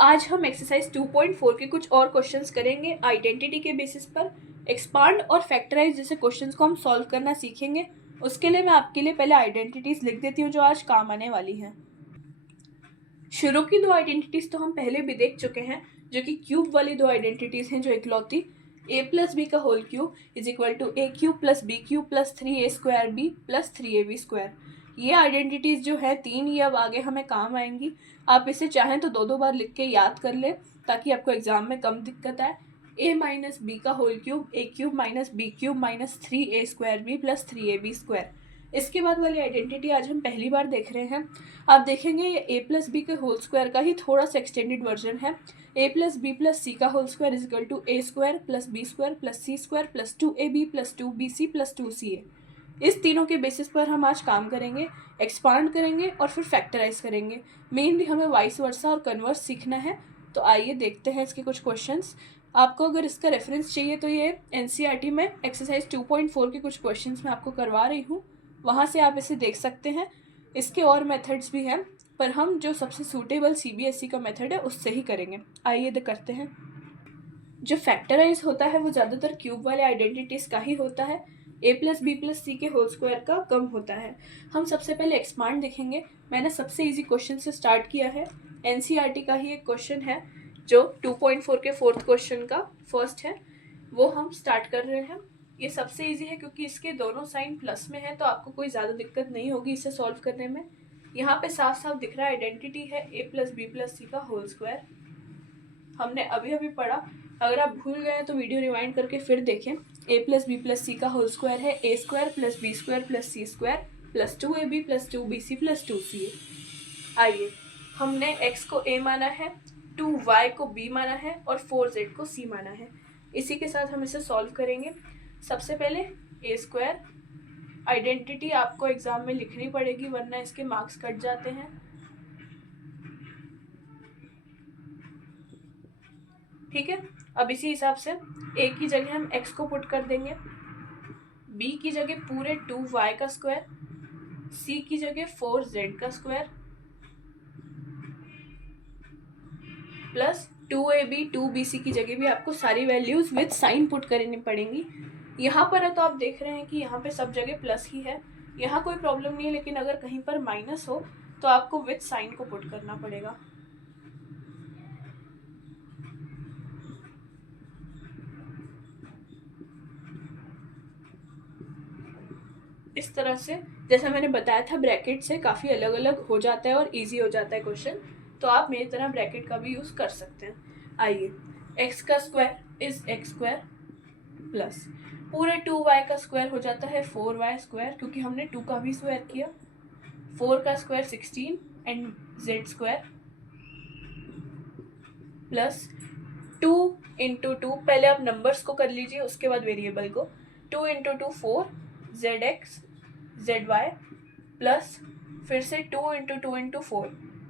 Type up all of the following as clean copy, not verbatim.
आज हम एक्सरसाइज 2.4 के कुछ और क्वेश्चंस करेंगे आइडेंटिटी के बेसिस पर। एक्सपांड और फैक्टराइज जैसे क्वेश्चंस को हम सॉल्व करना सीखेंगे। उसके लिए मैं आपके लिए पहले आइडेंटिटीज लिख देती हूँ जो आज काम आने वाली हैं। शुरू की दो आइडेंटिटीज तो हम पहले भी देख चुके हैं, जो कि क्यूब वाली दो आइडेंटिटीज हैं, जो इकलौती a प्लस बी का whole cube is equal to A cube plus B cube plus 3a² plus 3ab²। ये आइडेंटिटीज जो है तीन, ये अब आगे हमें काम आएंगी। आप इसे चाहें तो दो दो बार लिख के याद कर ले ताकि आपको एग्जाम में कम दिक्कत आए। a माइनस बी का whole cube a cube minus B cube minus 3a² plus 3ab²। इसके बाद वाली आइडेंटिटी आज हम पहली बार देख रहे हैं। आप देखेंगे ये a प्लस बी के होल स्क्वायर का ही थोड़ा सा एक्सटेंडेड वर्जन है। a plus B plus C का whole square is equal to a square plus B square plus C square plus 2ab plus 2bc plus 2ca। इस तीनों के बेसिस पर हम आज काम करेंगे, एक्सपांड करेंगे और फिर फैक्टराइज करेंगे। मेनली हमें वाइस वर्सा और कन्वर्स सीखना है। तो आइए देखते हैं इसके कुछ क्वेश्चंस। आपको अगर इसका रेफरेंस चाहिए तो ये एनसीईआरटी में एक्सरसाइज 2.4 के कुछ क्वेश्चंस मैं आपको करवा रही हूँ, वहाँ से आप इसे देख सकते हैं। इसके और मेथड्स भी हैं, पर हम जो सबसे सूटेबल सीबीएसई का मेथड है उससे ही करेंगे। आइए करते हैं। जो फैक्टराइज होता है वो ज़्यादातर क्यूब वाले आइडेंटिटीज़ का ही होता है। a प्लस बी प्लस सी के होल स्क्वायर का कम होता है। हम सबसे पहले एक्सपांड देखेंगे। मैंने सबसे इजी क्वेश्चन से स्टार्ट किया है। एनसीईआरटी का ही एक क्वेश्चन है जो 2.4 के फोर्थ क्वेश्चन का फर्स्ट है, वो हम स्टार्ट कर रहे हैं। ये सबसे इजी है क्योंकि इसके दोनों साइन प्लस में है, तो आपको कोई ज़्यादा दिक्कत नहीं होगी इसे सॉल्व करने में। यहाँ पे साफ साफ दिख रहा है आइडेंटिटी है a plus B plus C का होल स्क्वायर। हमने अभी अभी पढ़ा, अगर आप भूल गए तो वीडियो रिवाइंड करके फिर देखें। a plus B plus C का होल स्क्वायर है a square plus B square plus C square plus 2ab plus 2bc plus 2ca। आइए, हमने x को a माना है, 2y को b माना है और 4z को c माना है। इसी के साथ हम इसे सॉल्व करेंगे। सबसे पहले a स्क्वायर आइडेंटिटी आपको एग्जाम में लिखनी पड़ेगी वरना इसके मार्क्स कट जाते हैं। ठीक है, अब इसी हिसाब से a की जगह हम x को पुट कर देंगे, b की जगह पूरे 2y का स्क्वायर, c की जगह 4z का स्क्वायर प्लस 2ab 2bc की जगह भी आपको सारी वैल्यूज विद साइन पुट करनी पड़ेंगी। यहाँ पर है तो आप देख रहे हैं कि यहाँ पे सब जगह प्लस ही है, यहाँ कोई प्रॉब्लम नहीं है, लेकिन अगर कहीं पर माइनस हो तो आपको विद साइन को पुट करना पड़ेगा। इस तरह से जैसा मैंने बताया था, ब्रैकेट से काफ़ी अलग अलग हो जाता है और इजी हो जाता है क्वेश्चन, तो आप मेरी तरह ब्रैकेट का भी यूज़ कर सकते हैं। आइए, x का square is x square plus पूरे 2y का स्क्वायर हो जाता है 4y स्क्वायर, क्योंकि हमने 2 का भी स्क्वायर किया, 4 का square 16 and z square plus 2 into 2, पहले आप नंबर्स को कर लीजिए उसके बाद वेरिएबल को, 2 इंटू 2 4 zx zy प्लस फिर से 2 into 2 into 4,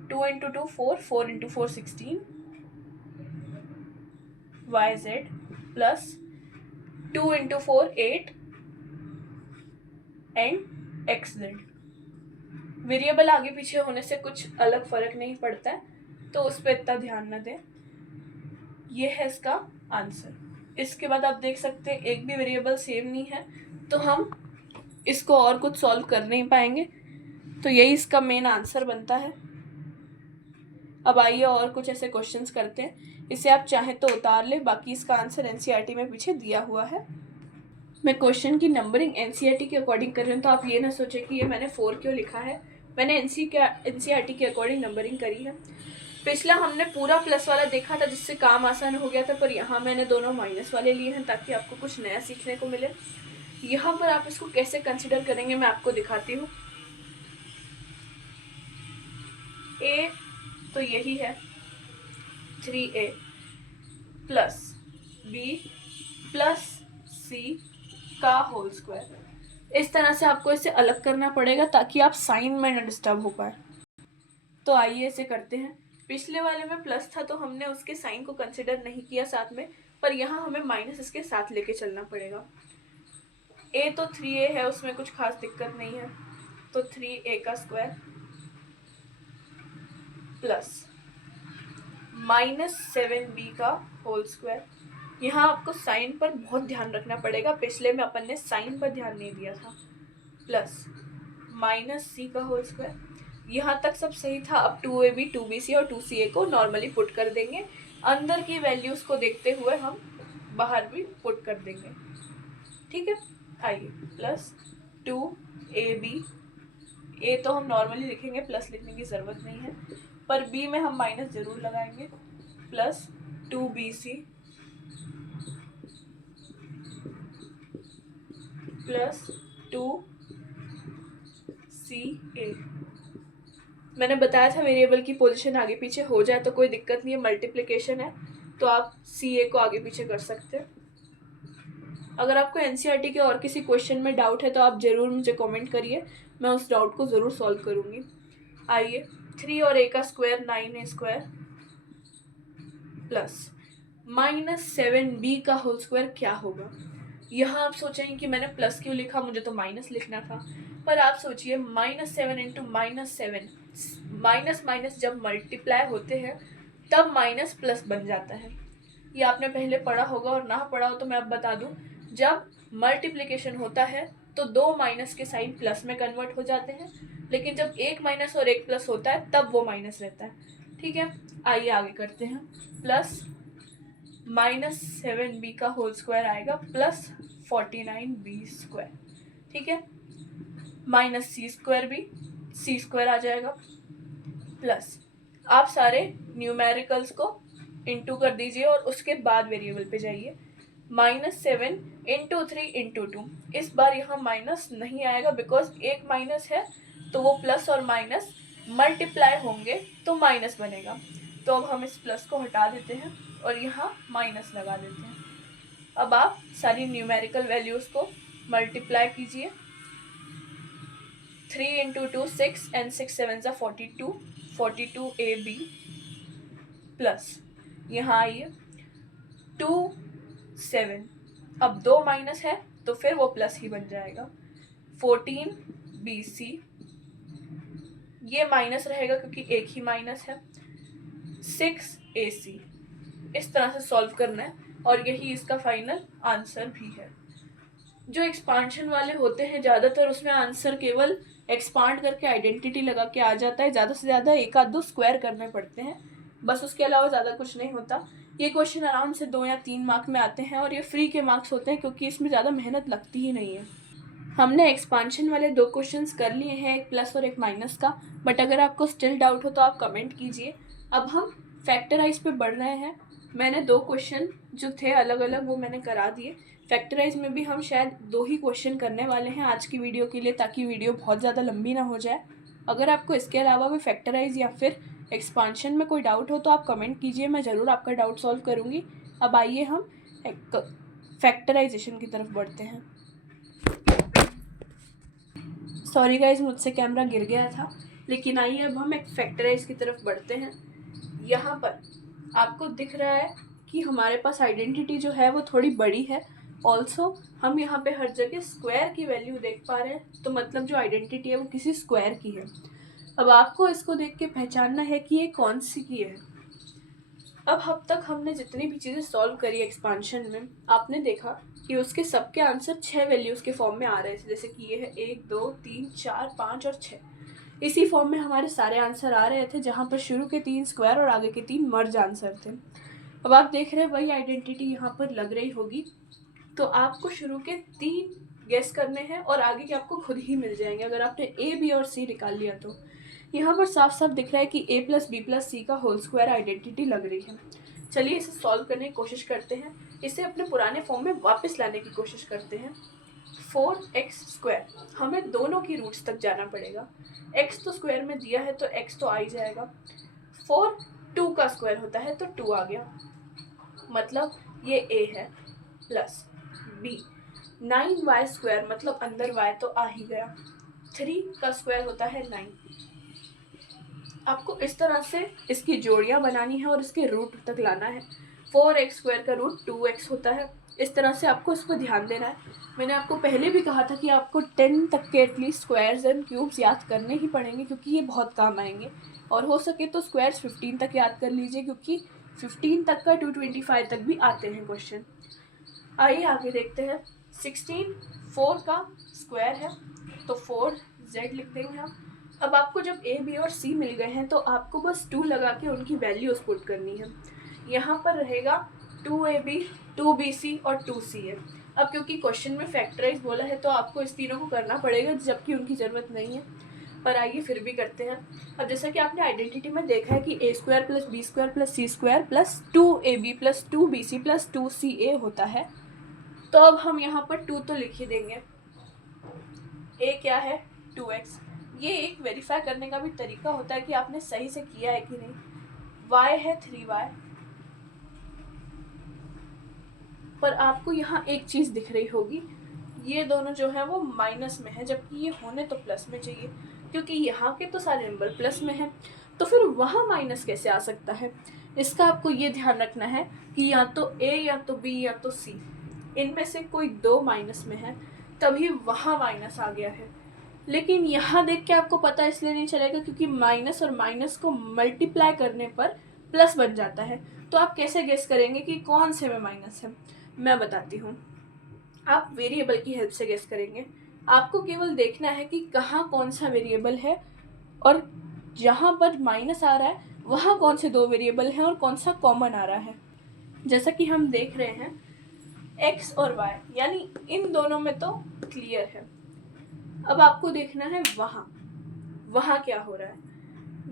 2 into 2 4, 4 into 4 16 yz plus 2 into 4 8 and xz। Variable आगे पीछे होने से कुछ अलग फर्क नहीं पड़ता है, तो उस पर इतना ध्यान न दें। ये है इसका आंसर। इसके बाद आप देख सकते हैं एक भी वेरिएबल सेम नहीं है, तो हम इसको और कुछ सॉल्व कर नहीं पाएंगे, तो यही इसका मेन आंसर बनता है। अब आइए और कुछ ऐसे क्वेश्चंस करते हैं, इसे आप चाहें तो उतार ले, बाकी इसका आंसर एनसीईआरटी में पीछे दिया हुआ है। मैं क्वेश्चन की नंबरिंग एनसीईआरटी के अकॉर्डिंग कर रही हूँ, तो आप ये ना सोचें कि ये मैंने 4 क्यों लिखा है। मैंने एनसीईआरटी के अकॉर्डिंग नंबरिंग करी है। पिछला हमने पूरा प्लस वाला देखा था जिससे काम आसान हो गया था, पर यहाँ मैंने दोनों माइनस वाले लिए हैं ताकि आपको कुछ नया सीखने को मिले। यहाँ पर आप इसको कैसे कंसिडर करेंगे मैं आपको दिखाती हूँ। a तो यही है 3a plus b plus c का होल स्क्वायर। इस तरह से आपको इसे अलग करना पड़ेगा ताकि आप साइन में न डिस्टर्ब हो पाए। तो आइए इसे करते हैं। पिछले वाले में प्लस था तो हमने उसके साइन को कंसिडर नहीं किया साथ में, पर यहाँ हमें माइनस इसके साथ लेके चलना पड़ेगा। a तो 3a है, उसमें कुछ खास दिक्कत नहीं है, तो 3a का स्क्वायर प्लस -7b का होल स्क्वायर। यहाँ आपको साइन पर बहुत ध्यान रखना पड़ेगा, पिछले में अपन ने साइन पर ध्यान नहीं दिया था। प्लस -c का होल स्क्वायर। यहाँ तक सब सही था। अब 2ab 2bc और 2ca को नॉर्मली पुट कर देंगे। अंदर की वैल्यूज को देखते हुए हम बाहर भी पुट कर देंगे, ठीक है। आइए, प्लस 2ab, a तो हम नॉर्मली लिखेंगे, प्लस लिखने की ज़रूरत नहीं है, पर b में हम माइनस ज़रूर लगाएंगे। Plus 2bc plus 2ca। मैंने बताया था वेरिएबल की पोजीशन आगे पीछे हो जाए तो कोई दिक्कत नहीं है, मल्टीप्लिकेशन है तो आप ca को आगे पीछे कर सकते हैं। अगर आपको एनसीईआरटी के और किसी क्वेश्चन में डाउट है तो आप ज़रूर मुझे कमेंट करिए, मैं उस डाउट को ज़रूर सॉल्व करूँगी। आइए, 3 और a का square 9a square plus -7b का होल स्क्वायर क्या होगा। यहाँ आप सोचेंगे कि मैंने प्लस क्यों लिखा, मुझे तो माइनस लिखना था। पर आप सोचिए, -7 इंटू -7, माइनस माइनस जब मल्टीप्लाई होते हैं तब माइनस प्लस बन जाता है। ये आपने पहले पढ़ा होगा, और ना पढ़ा हो तो मैं अब बता दूं, जब मल्टीप्लिकेशन होता है तो 2 माइनस के साइन प्लस में कन्वर्ट हो जाते हैं, लेकिन जब एक माइनस और एक प्लस होता है तब वो माइनस रहता है, ठीक है। आइए आगे करते हैं। प्लस -7b का होल स्क्वायर आएगा प्लस 49b स्क्वायर, ठीक है। -c स्क्वायर भी c स्क्वायर आ जाएगा। प्लस आप सारे न्यूमेरिकल्स को इंटू कर दीजिए और उसके बाद वेरिएबल पे जाइए। -7 इंटू 3 इंटू 2, इस बार यहाँ माइनस नहीं आएगा बिकॉज एक माइनस है तो वो प्लस और माइनस मल्टीप्लाई होंगे तो माइनस बनेगा। तो अब हम इस प्लस को हटा देते हैं और यहाँ माइनस लगा देते हैं। अब आप सारी न्यूमेरिकल वैल्यूज़ को मल्टीप्लाई कीजिए। 3 इंटू 2 6 and 6 7 ज़ा 42, 42ab प्लस यहाँ आइए 2 7, अब 2 माइनस है तो फिर वो प्लस ही बन जाएगा। 14bc, ये माइनस रहेगा क्योंकि एक ही माइनस है। 6ac, इस तरह से सॉल्व करना है और यही इसका फाइनल आंसर भी है। जो एक्सपांशन वाले होते हैं ज़्यादातर उसमें आंसर केवल एक्सपांड करके आइडेंटिटी लगा के आ जाता है, ज़्यादा से ज़्यादा एक आध दो स्क्वायर करने पड़ते हैं, बस उसके अलावा ज़्यादा कुछ नहीं होता। ये क्वेश्चन आराम से 2 या 3 मार्क में आते हैं और ये फ्री के मार्क्स होते हैं क्योंकि इसमें ज़्यादा मेहनत लगती ही नहीं है। हमने एक्सपांशन वाले 2 क्वेश्चंस कर लिए हैं, एक प्लस और एक माइनस का, बट अगर आपको स्टिल डाउट हो तो आप कमेंट कीजिए। अब हम फैक्टराइज पे बढ़ रहे हैं। मैंने 2 क्वेश्चन जो थे अलग अलग वो मैंने करा दिए। फैक्टराइज में भी हम शायद 2 ही क्वेश्चन करने वाले हैं आज की वीडियो के लिए, ताकि वीडियो बहुत ज़्यादा लंबी ना हो जाए। अगर आपको इसके अलावा भी फैक्टराइज या फिर एक्सपांशन में कोई डाउट हो तो आप कमेंट कीजिए, मैं ज़रूर आपका डाउट सॉल्व करूँगी। अब आइए हम फैक्टराइजेशन की तरफ बढ़ते हैं। सॉरी गाइज, मुझसे कैमरा गिर गया था, लेकिन आइए अब हम एक फैक्टराइज की तरफ बढ़ते हैं। यहाँ पर आपको दिख रहा है कि हमारे पास आइडेंटिटी जो है वो थोड़ी बड़ी है। ऑल्सो हम यहाँ पे हर जगह स्क्वायर की वैल्यू देख पा रहे हैं, तो मतलब जो आइडेंटिटी है वो किसी स्क्वायर की है। अब आपको इसको देख के पहचानना है कि ये कौन सी की है। अब तक हमने जितनी भी चीज़ें सॉल्व करी एक्सपांशन में, आपने देखा कि उसके सबके आंसर 6 वैल्यूज़ के फॉर्म में आ रहे थे। जैसे कि ये है 1 2 3 4 5 और 6, इसी फॉर्म में हमारे सारे आंसर आ रहे थे, जहाँ पर शुरू के 3 स्क्वायर और आगे के 3 मर्ज आंसर थे। अब आप देख रहे हैं वही आइडेंटिटी यहाँ पर लग रही होगी, तो आपको शुरू के 3 गेस करने हैं और आगे के आपको खुद ही मिल जाएंगे अगर आपने ए बी और सी निकाल लिया तो। यहाँ पर साफ साफ दिख रहा है कि a plus B plus C का होल स्क्वायर आइडेंटिटी लग रही है। चलिए इसे सॉल्व करने की कोशिश करते हैं, इसे अपने पुराने फॉर्म में वापस लाने की कोशिश करते हैं। 4x स्क्वायर, हमें दोनों की रूट्स तक जाना पड़ेगा। x तो स्क्वायर में दिया है तो x तो आ ही जाएगा। 4 2 का स्क्वायर होता है तो 2 आ गया, मतलब ये a है। प्लस b 9y स्क्वायर, मतलब अंदर y तो आ ही गया। 3 का स्क्वायर होता है 9। आपको इस तरह से इसकी जोड़ियाँ बनानी है और इसके रूट तक लाना है। 4x स्क्वायर का रूट 2x होता है, इस तरह से आपको इस पर ध्यान देना है। मैंने आपको पहले भी कहा था कि आपको 10 तक के एटलीस्ट स्क्वायर्स एंड क्यूब्स याद करने ही पड़ेंगे क्योंकि ये बहुत काम आएंगे, और हो सके तो स्क्वायर्स 15 तक याद कर लीजिए क्योंकि 15 तक का 225 तक भी आते हैं क्वेश्चन। आइए आगे देखते हैं। 16 4 का स्क्वायर है तो 4z लिख देंगे हम। अब आपको जब a b और c मिल गए हैं तो आपको बस 2 लगा के उनकी वैल्यूज पुट करनी है। यहाँ पर रहेगा 2ab 2bc और 2c है। अब क्योंकि क्वेश्चन में फैक्टराइज बोला है तो आपको इस तीनों को करना पड़ेगा, जबकि उनकी ज़रूरत नहीं है, पर आइए फिर भी करते हैं। अब जैसा कि आपने आइडेंटिटी में देखा है कि a² + b² + c² + 2ab + 2bc + 2ca होता है, तो अब हम यहाँ पर 2 तो लिख ही देंगे। a क्या है 2x। ये एक वेरीफाई करने का भी तरीका होता है कि आपने सही से किया है कि नहीं। y है 3y, पर आपको यहाँ एक चीज़ दिख रही होगी, ये दोनों जो है वो माइनस में है, जबकि ये होने तो प्लस में चाहिए, क्योंकि यहाँ के तो सारे नंबर प्लस में हैं, तो फिर वहाँ माइनस कैसे आ सकता है। इसका आपको ये ध्यान रखना है कि या तो a या तो b या तो c, इनमें से कोई 2 माइनस में है, तभी वहाँ माइनस आ गया है। लेकिन यहाँ देख के आपको पता इसलिए नहीं चलेगा क्योंकि माइनस और माइनस को मल्टीप्लाई करने पर प्लस बन जाता है। तो आप कैसे गेस करेंगे कि कौन से में माइनस है? मैं बताती हूँ। आप वेरिएबल की हेल्प से गेस करेंगे। आपको केवल देखना है कि कहाँ कौन सा वेरिएबल है और जहाँ पर माइनस आ रहा है वहाँ कौन से 2 वेरिएबल हैं और कौन सा कॉमन आ रहा है। जैसा कि हम देख रहे हैं x और y, यानी इन दोनों में तो क्लियर है। अब आपको देखना है वहाँ क्या हो रहा है।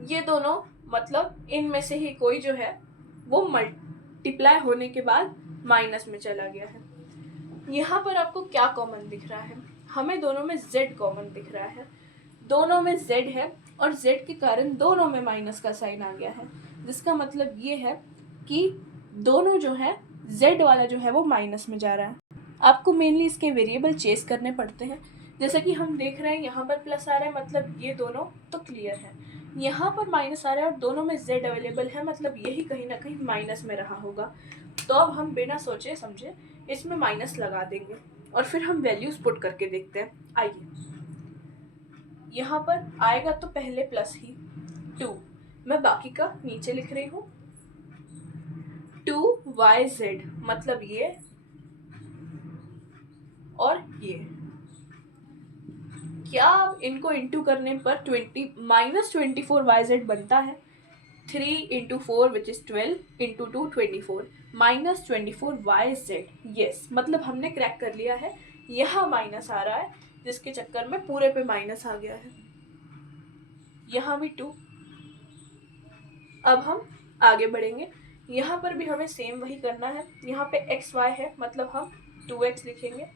ये दोनों मतलब इनमें से ही कोई जो है वो मल्टीप्लाई होने के बाद माइनस में चला गया है। यहाँ पर आपको क्या कॉमन दिख रहा है? हमें दोनों में z कॉमन दिख रहा है। दोनों में z है और z के कारण दोनों में माइनस का साइन आ गया है, जिसका मतलब ये है कि दोनों जो है z वाला जो है वो माइनस में जा रहा है। आपको मेनली इसके वेरिएबल चेस करने पड़ते हैं। जैसा कि हम देख रहे हैं यहाँ पर प्लस आ रहा है, मतलब ये दोनों तो क्लियर है। यहाँ पर माइनस आ रहा है और दोनों में z अवेलेबल है, मतलब यही कहीं ना कहीं माइनस में रहा होगा। तो अब हम बिना सोचे समझे इसमें माइनस लगा देंगे और फिर हम वैल्यूज पुट करके देखते हैं। आइए, यहाँ पर आएगा तो पहले प्लस ही 2, मैं बाकी का नीचे लिख रही हूँ। 2yz मतलब ये और ये। क्या इनको इंटू करने पर -24yz बनता है? 3 × 4 विच इज 12 × 2 24 -24yz। यस, मतलब हमने क्रैक कर लिया है। यहाँ माइनस आ रहा है जिसके चक्कर में पूरे पे माइनस आ गया है। यहाँ भी 2। अब हम आगे बढ़ेंगे। यहाँ पर भी हमें सेम वही करना है। यहाँ पे xy है, मतलब हम 2x लिखेंगे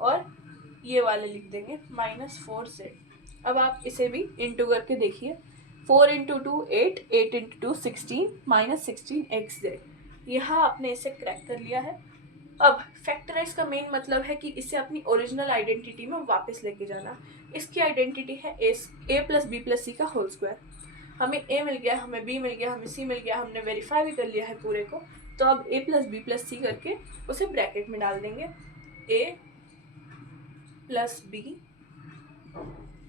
और ये वाले लिख देंगे -4z। अब आप इसे भी इंटू करके देखिए। 4 × 2 8, 8 × 2 16 -16xz। यहाँ आपने इसे क्रैक कर लिया है। अब फैक्टराइज का मेन मतलब है कि इसे अपनी ओरिजिनल आइडेंटिटी में वापस लेके जाना। इसकी आइडेंटिटी है a + b + c का होल स्क्वायर। हमें a मिल गया, हमें b मिल गया, हमें c मिल गया, हमने वेरीफाई भी कर लिया है पूरे को। तो अब a + b + c करके उसे ब्रैकेट में डाल देंगे। a + b,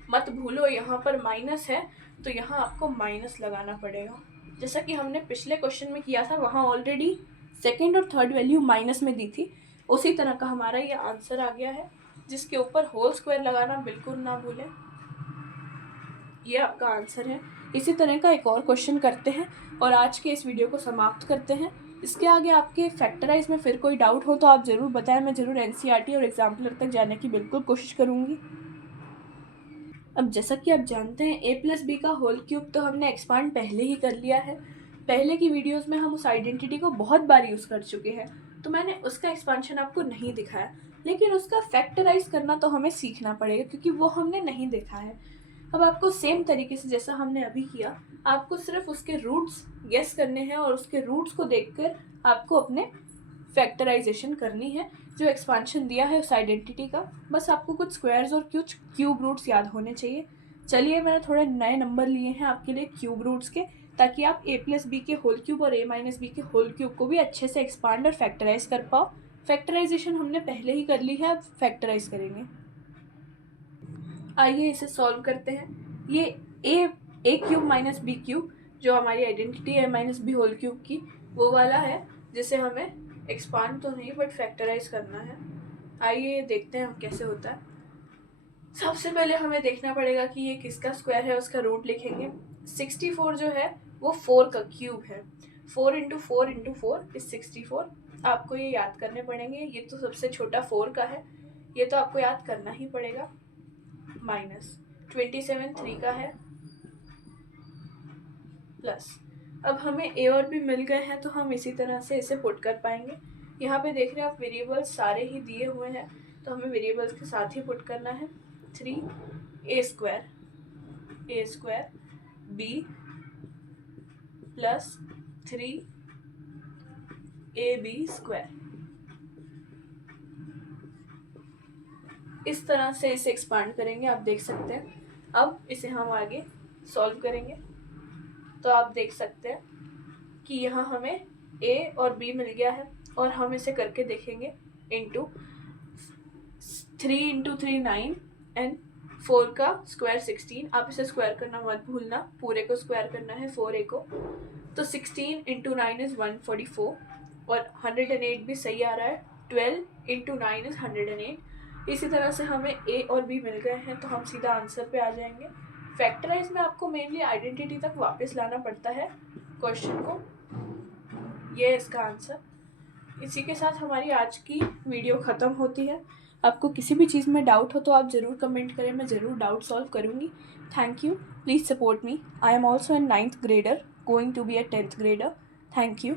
मत भूलो यहाँ पर माइनस है तो यहाँ आपको माइनस लगाना पड़ेगा। जैसा कि हमने पिछले क्वेश्चन में किया था, वहाँ ऑलरेडी सेकेंड और थर्ड वैल्यू माइनस में दी थी। उसी तरह का हमारा ये आंसर आ गया है, जिसके ऊपर होल स्क्वायर लगाना बिल्कुल ना भूलें। ये आपका आंसर है। इसी तरह का एक और क्वेश्चन करते हैं और आज के इस वीडियो को समाप्त करते हैं। इसके आगे आपके फैक्टराइज में फिर कोई डाउट हो तो आप ज़रूर बताएं। मैं ज़रूर एनसीईआरटी और एग्जाम्पलर तक जाने की बिल्कुल कोशिश करूँगी। अब जैसा कि आप जानते हैं a + b का होल क्यूब तो हमने एक्सपांड पहले ही कर लिया है। पहले की वीडियोस में हम उस आइडेंटिटी को बहुत बार यूज़ कर चुके हैं, तो मैंने उसका एक्सपांशन आपको नहीं दिखाया, लेकिन उसका फैक्टराइज करना तो हमें सीखना पड़ेगा क्योंकि वो हमने नहीं देखा है। अब आपको सेम तरीके से जैसा हमने अभी किया, आपको सिर्फ उसके रूट्स गेस करने हैं और उसके रूट्स को देखकर आपको अपने फैक्टराइजेशन करनी है। जो एक्सपांशन दिया है उस आइडेंटिटी का, बस आपको कुछ स्क्वायर्स और कुछ क्यूब रूट्स याद होने चाहिए। चलिए, मैंने थोड़े नए नंबर लिए हैं आपके लिए क्यूब रूट्स के, ताकि आप a + b के होल क्यूब और a - b के होल क्यूब को भी अच्छे से एक्सपांड और फैक्टराइज कर पाओ। फैक्टराइजेशन हमने पहले ही कर ली है, अब फैक्टराइज करेंगे। आइए इसे सॉल्व करते हैं। ये a³ - b³ जो हमारी आइडेंटिटी है a - b होल क्यूब की, वो वाला है जिसे हमें एक्सपांड तो नहीं बट फैक्टराइज करना है। आइए देखते हैं कैसे होता है। सबसे पहले हमें देखना पड़ेगा कि ये किसका स्क्वायर है, उसका रूट लिखेंगे। 64 जो है वो 4 का क्यूब है। 4 इंटू 4 इंटू 4 इज 64। आपको ये याद करने पड़ेंगे। ये तो सबसे छोटा 4 का है, ये तो आपको याद करना ही पड़ेगा। माइनस 27 3 का है, प्लस अब हमें ए और बी मिल गए हैं तो हम इसी तरह से इसे पुट कर पाएंगे। यहाँ पे देख रहे हैं आप वेरिएबल्स सारे ही दिए हुए हैं तो हमें वेरिएबल्स के साथ ही पुट करना है। 3a² b plus 3ab²। इस तरह से इसे एक्सपांड करेंगे, आप देख सकते हैं। अब इसे हम आगे सॉल्व करेंगे तो आप देख सकते हैं कि यहाँ हमें a और b मिल गया है और हम इसे करके देखेंगे। इंटू 3 इंटू 3 9 एंड 4 का स्क्वायर 16। आप इसे स्क्वायर करना मत भूलना, पूरे को स्क्वायर करना है 4a को। तो 16 इंटू 9 इज़ 144 और 108 भी सही आ रहा है। 12 इंटू 9 इज़ 108। इसी तरह से हमें a और b मिल गए हैं तो हम सीधा आंसर पे आ जाएंगे। फैक्टराइज में आपको मेनली आइडेंटिटी तक वापस लाना पड़ता है क्वेश्चन को। ये है इसका आंसर। इसी के साथ हमारी आज की वीडियो ख़त्म होती है। आपको किसी भी चीज़ में डाउट हो तो आप ज़रूर कमेंट करें, मैं ज़रूर डाउट सॉल्व करूँगी। Thank you, please support me. I am also an 9th grader, going to be a 10th grader। Thank you.